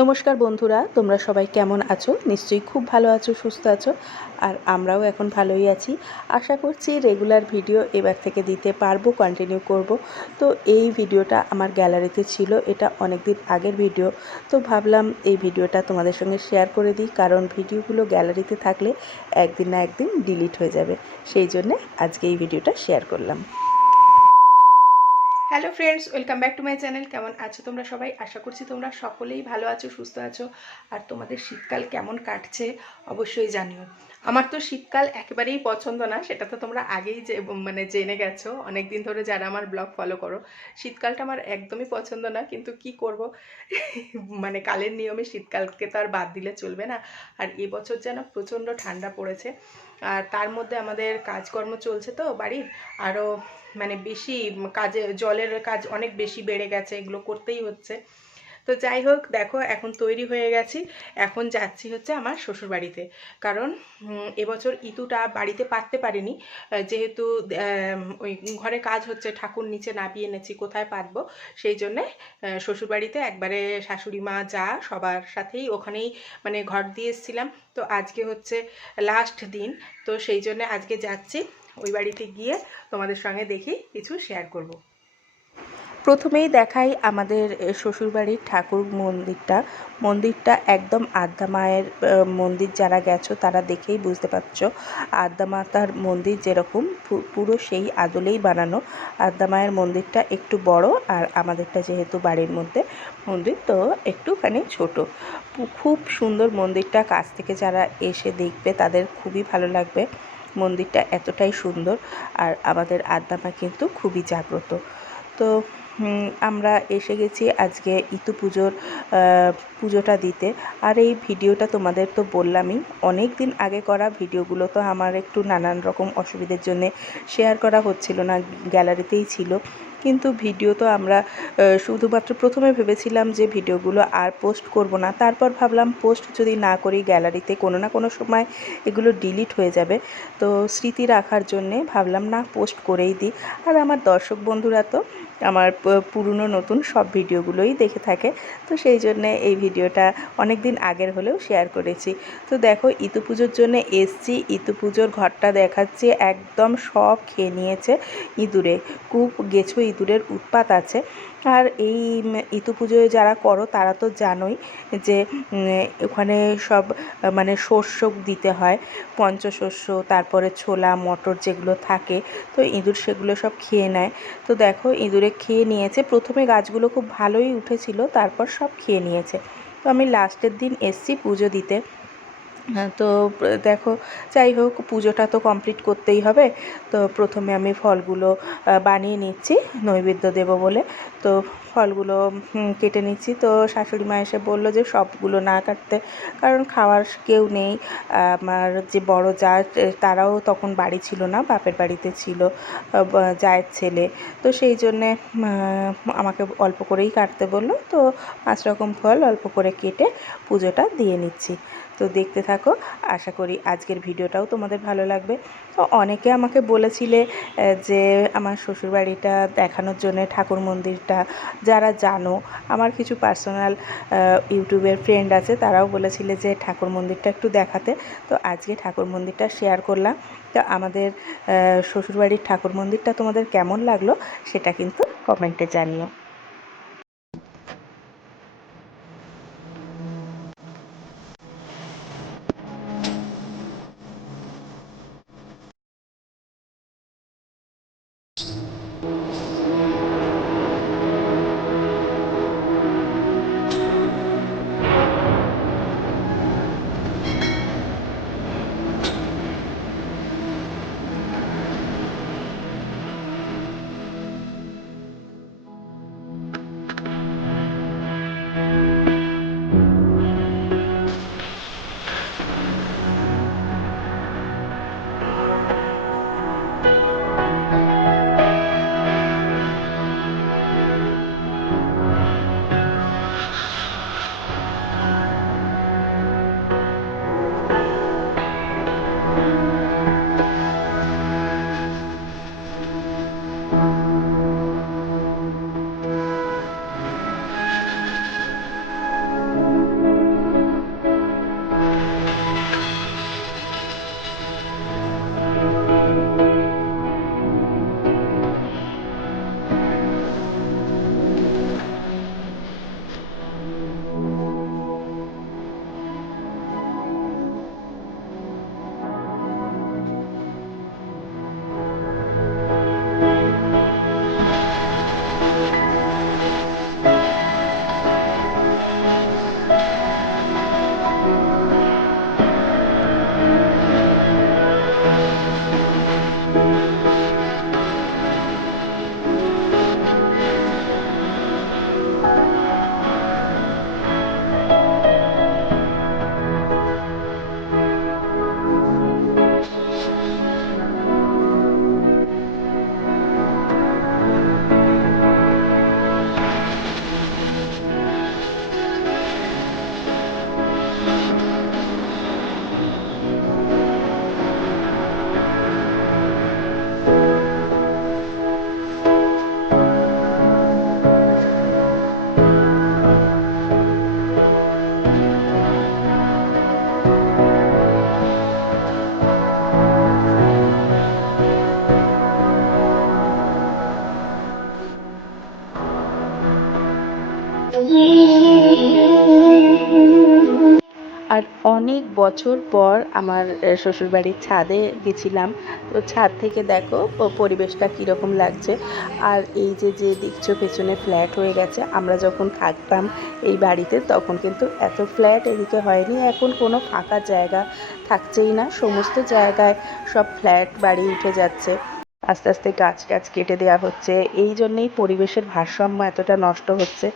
নমস্কার বন্ধুরা, তোমরা সবাই কেমন আছো? নিশ্চয়ই খুব ভালো আছো, সুস্থ আছো, আর আমরাও এখন ভালোই আছি। আশা করছি রেগুলার ভিডিও এবার থেকে দিতে পারব কন্টিনিউ করব। তো এই ভিডিওটা আমার গ্যালারিতে ছিল, এটা অনেক দিন আগের ভিডিও। তো ভাবলাম এই ভিডিওটা তোমাদের সঙ্গে শেয়ার করে দিই, কারণ ভিডিওগুলো গ্যালারিতে থাকলে একদিন না একদিন ডিলিট হয়ে যাবে। সেই জন্যে আজকে এই ভিডিওটা শেয়ার করলাম। Hello friends welcome back to my channel কেমন আছো তোমরা সবাই? আশা করছি তোমরা সকলেই ভালো আছো, সুস্থ আছো। আর তোমাদের শীতকাল কেমন কাটছে অবশ্যই জানিও। আমার তো শীতকাল একেবারেই পছন্দ না, সেটা তো তোমরা আগেই যে মানে জেনে গেছো। অনেক দিন ধরে যারা আমার ব্লগ ফলো করো, শীতকালটা আমার একদমই পছন্দ না, কিন্তু কি করব? মানে কালের নিয়মে শীতকালকে তো আর বাদ দিলে চলবে না। আর এবছর যেন প্রচণ্ড ঠান্ডা পড়েছে। আর তার মধ্যে আমাদের কাজকর্ম চলছে তো বাড়ির আরও মানে বেশি কাজে, জলের কাজ অনেক বেশি বেড়ে গেছে, এগুলো করতেই হচ্ছে। তো যাই হোক, দেখো, এখন তৈরি হয়ে গেছি। এখন যাচ্ছি হচ্ছে আমার শ্বশুর বাড়িতে কারণ এবছর ইতুটা বাড়িতে পারতে পারিনি। যেহেতু ওই ঘরে কাজ হচ্ছে, ঠাকুর নিচে নামিয়ে এনেছি, কোথায় পাতবো সেই জন্যে শ্বশুর বাড়িতে একবারে শাশুড়ি মা যা, সবার সাথেই ওখানেই মানে ঘর দিয়ে এসেছিলাম। তো আজকে হচ্ছে লাস্ট দিন। তো সেই জন্যে আজকে যাচ্ছি। ওই বাড়িতে গিয়ে তোমাদের সঙ্গে দেখি, কিছু শেয়ার করব। প্রথমেই দেখাই আমাদের শ্বশুরবাড়ির ঠাকুর মন্দিরটা। মন্দিরটা একদম আদ্যা মায়ের মন্দির যারা গেছো তারা দেখেই বুঝতে পারছ। আদ্যা মাতার মন্দির যেরকম পুরো সেই আদলেই বানানো। আদ্যা মায়ের মন্দিরটা একটু বড় আর আমাদেরটা যেহেতু বাড়ির মধ্যে, মন্দির তো একটুখানি ছোট। খুব সুন্দর মন্দিরটা, কাছ থেকে যারা এসে দেখবে তাদের খুবই ভালো লাগবে। মন্দিরটা এতটাই সুন্দর আর আমাদের আদ্যামা কিন্তু খুবই জাগ্রত। তো আমরা এসে গেছি আজকে ইতু পুজোর পুজোটা দিতে। আর এই ভিডিওটা তোমাদের তো বললামই, অনেক দিন আগে করা ভিডিওগুলো তো আমার একটু নানান রকম অসুবিধার জন্যে শেয়ার করা হচ্ছিল না, গ্যালারিতেই ছিল। কিন্তু ভিডিও তো আমরা শুধুমাত্র প্রথমে ভেবেছিলাম যে ভিডিওগুলো আর পোস্ট করব না। তারপর ভাবলাম পোস্ট যদি না করি গ্যালারিতে কোনো না কোনো সময় এগুলো ডিলিট হয়ে যাবে। তো স্মৃতি রাখার জন্যে ভাবলাম না পোস্ট করেই দিই। আর আমার দর্শক বন্ধুরা তো আমার পুরনো নতুন সব ভিডিওগুলোই দেখে থাকে। তো সেই জন্যে এই ভিডিওটা অনেক দিন আগের হলেও শেয়ার করেছি। তো দেখো ইতু পুজোর জন্য এসছি, ইতু পুজোর ঘরটা দেখাচ্ছি, একদম সব খেয়ে নিয়েছে ইঁদুরে। খুব গেছো ইঁদুরের উৎপাত আছে। আর এই ইতু পুজোয় যারা করো, তারা তো জানোই যে ওখানে সব মানে শস্য দিতে হয়, পঞ্চশস্য, তারপরে ছোলা, মটর যেগুলো থাকে, তো ইঁদুর সেগুলো সব খেয়ে নেয়। তো দেখো, ইঁদুরে খেয়ে নিয়েছে। প্রথমে গাছগুলো খুব ভালোই উঠেছিল, তারপর সব খেয়ে নিয়েছে। তো আমি লাস্টের দিন এসছি পুজো দিতে। তো দেখো, যাই হোক, পুজোটা তো কমপ্লিট করতেই হবে। তো প্রথমে আমি ফলগুলো বানিয়ে নিচ্ছি, নৈবেদ্য দেব বলে। তো ফলগুলো কেটে নিচ্ছি। তো শাশুড়ি মা এসে বলল যে, সবগুলো না কাটতে, কারণ খাওয়ার কেউ নেই। আমার যে বড় যা তারাও তখন বাড়ি ছিল না, বাপের বাড়িতে ছিল জায়ের ছেলে। তো সেই জন্যে আমাকে অল্প করেই কাটতে বলল। তো পাঁচ রকম ফল অল্প করে কেটে পুজোটা দিয়ে নিচ্ছি। তো দেখতে থাকো। আশা করি আজকের ভিডিওটাও তোমাদের ভালো লাগবে। তো অনেকে আমাকে বলেছিলে যে আমার শ্বশুরবাড়িটা দেখানোর জন্যে ঠাকুর মন্দিরটা যারা জানো, আমার কিছু পার্সোনাল ইউটিউবের ফ্রেন্ড আছে, তারাও বলেছিলে যে ঠাকুর মন্দিরটা একটু দেখাতে। তো আজকে ঠাকুর মন্দিরটা শেয়ার করলাম। তো আমাদের শ্বশুরবাড়ির ঠাকুর মন্দিরটা তোমাদের কেমন লাগল, সেটা কিন্তু কমেন্টে জানিও। আর অনেক বছর পর আমার শ্বশুরবাড়ির ছাদে গেছিলাম। তো ছাদ থেকে দেখো পরিবেশটা কীরকম লাগছে। আর এই যে যে দেখছ পেছনে ফ্ল্যাট হয়ে গেছে, আমরা যখন থাকতাম এই বাড়িতে তখন কিন্তু এত ফ্ল্যাট এদিকে হয়নি। এখন কোনো ফাঁকা জায়গা থাকছেই না, সমস্ত জায়গায় সব ফ্ল্যাট বাড়ি উঠে যাচ্ছে। আস্তে আস্তে গাছ গাছ কেটে দেওয়া হচ্ছে। এই জন্যেই পরিবেশের ভারসাম্য এতটা নষ্ট হচ্ছে।